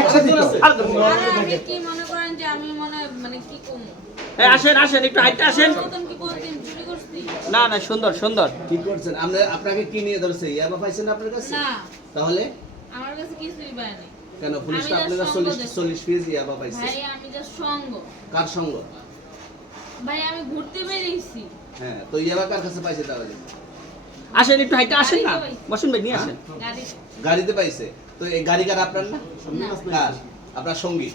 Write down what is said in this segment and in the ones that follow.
একসাথে। আর কি মনে করেন যে আমি মনে মানে কি কমু? এই আসেন আসেন একটু হাইটটা আসেন। না না সুন্দর সুন্দর। ঠিক করছেন। আমরা আপনাকে কি নিয়ে ধরছে? ইয়াবা পাইছেন আপনার কাছে? না। তাহলে? আমার কাছে কিছুই পায় নাই। কেন পুলিশ আমি তো just আপনার সঙ্গ চল্লিশ দেখছি। পিস ইয়াবা পাইছে। ভাই আমি জাস্ট সঙ্গ। কার সঙ্গ? ভাই আমি ঘুরতে বেরিয়েছি। হ্যাঁ তো ইয়াবা কার কাছে পাইছে তাহলে? আসেন একটু হাইটটা আসেন না? বসুন ভাই নিয়ে আসেন। গাড়িতে পাইছে। তো এই গাড়ি কার আপনার না? না। কার আপনার সঙ্গী।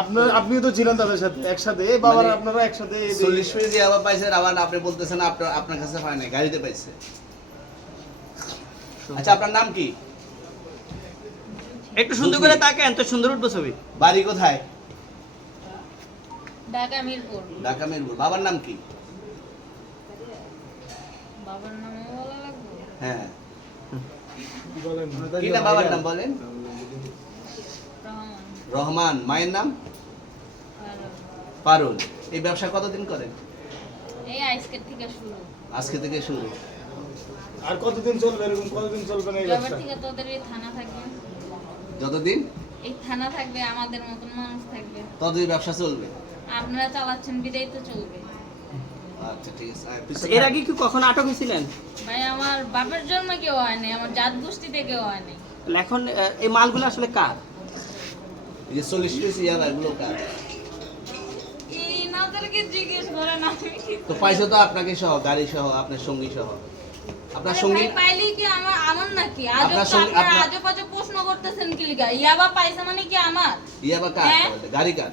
আপনার আপনিও তো ছিলেন তাদের সাথে একসাথে। এই বাবার মানে আপনারা একসাথে পাইছেন আবার আপনি বলতেছেন আপনার আপনার কাছে পায় নাই গাড়িতে পাইছে। আচ্ছা আপনার নাম কি? একটু সুন্দর করে তাকেন তো সুন্দর উঠবো ছবি। বাড়ি কোথায়? ঢাকা মিরপুর। ঢাকা মিরপুর। বাবার নাম কি? বাবার নামও বলা লাগবে? হ্যাঁ। কি না বাবার নাম বলেন? রহমান। মায়ের নাম? পারুল। এই ব্যবসা কতদিন করেন? এই আইসকেট থেকে শুরু। আজকে থেকে শুরু। আর কতদিন চলবে এরকম? কতদিন চলবে না এই ব্যবসা? থেকে তোদের এই থানা থাকবে যতদিন? এই থানা থাকবে আমাদের মতন মানুষ থাকবে। ততদিন ব্যবসা চলবে। আপনারা চালাচ্ছেন বিদায় তো চলবে। আচ্ছা ঠিক আছে। এর আগে কি কখনো আটক হয়েছিলেন ভাই আমার বাপের জন্ম কেউ হয়নি আমার জাত গোষ্ঠীতে কেউ হয়নি। এখন এই মালগুলো আসলে কার? এই যে চল্লিশ পিস এগুলো কার? জিজ্ঞেস করেন আমি তো পাইছে তো আপনাকে সহ গাড়ি সহ আপনার সঙ্গী সহ। আপনার সঙ্গী ভাই পাইলেই কি আমার আমার নাকি? আজব আপনার প্রশ্ন করতেছেন কি লিগা ইয়াবা পাইছে মানে কি আমার? ইয়াবা কার হ্যাঁ? গাড়ি কার?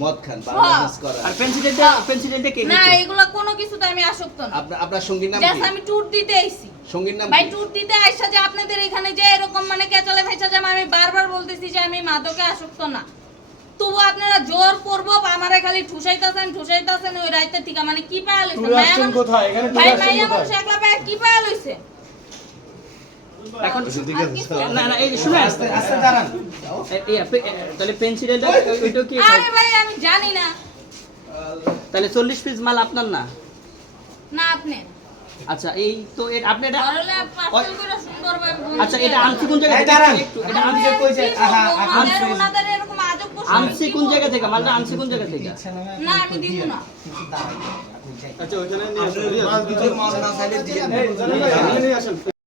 মদ খান। বাংলাদেশ করা আর প্রেসিডেন্টে প্রেসিডেন্টে কে না? এগুলা কোনো কিছুতে আমি আসক্ত না। আপনার আপনার সঙ্গীর নাম জাস্ট আমি ট্যুর দিতে আইছি। সঙ্গীর নাম ভাই ট্যুর দিতে আইসা যে আপনাদের এখানে যে এরকম মানে কেচালে ভেসা যাবে আমি বারবার বলতেছি যে আমি মাদকে আসক্ত না। তবু আপনারা জোর করব আমারে খালি ঠুসাইতাছেন ঠুসাইতাছেন ওই রাইতে ঠিক মানে কি পায়া লইছে? মায়া মানুষ- কি পায়া লইছে? এখন কিছু না না এই যে শুনেন। আস্তে দাঁড়ান। তাহলে প্রেসিডেন্ট ওইটা কি আরে ভাই আমি জানি না। তাহলে চল্লিশ পিস মাল আপনার না? না আপনি। আচ্ছা এই তো এ- আপনি এটা। আচ্ছা এটা আনছি কোন জায়গা এই থেকে একটু এটা আনছি কি বলব? আহা, আনছি। ওনাদের এরকম আজব প্রশ্ন আনছি কোন জায়গা থেকে? মালটা আনছি কোন জায়গা থেকে? না আমি দিব না। আচ্ছা ওইখানে নিয়ে আসেন মাছ না চাইলে দিয়ে নিয়ে আসেন।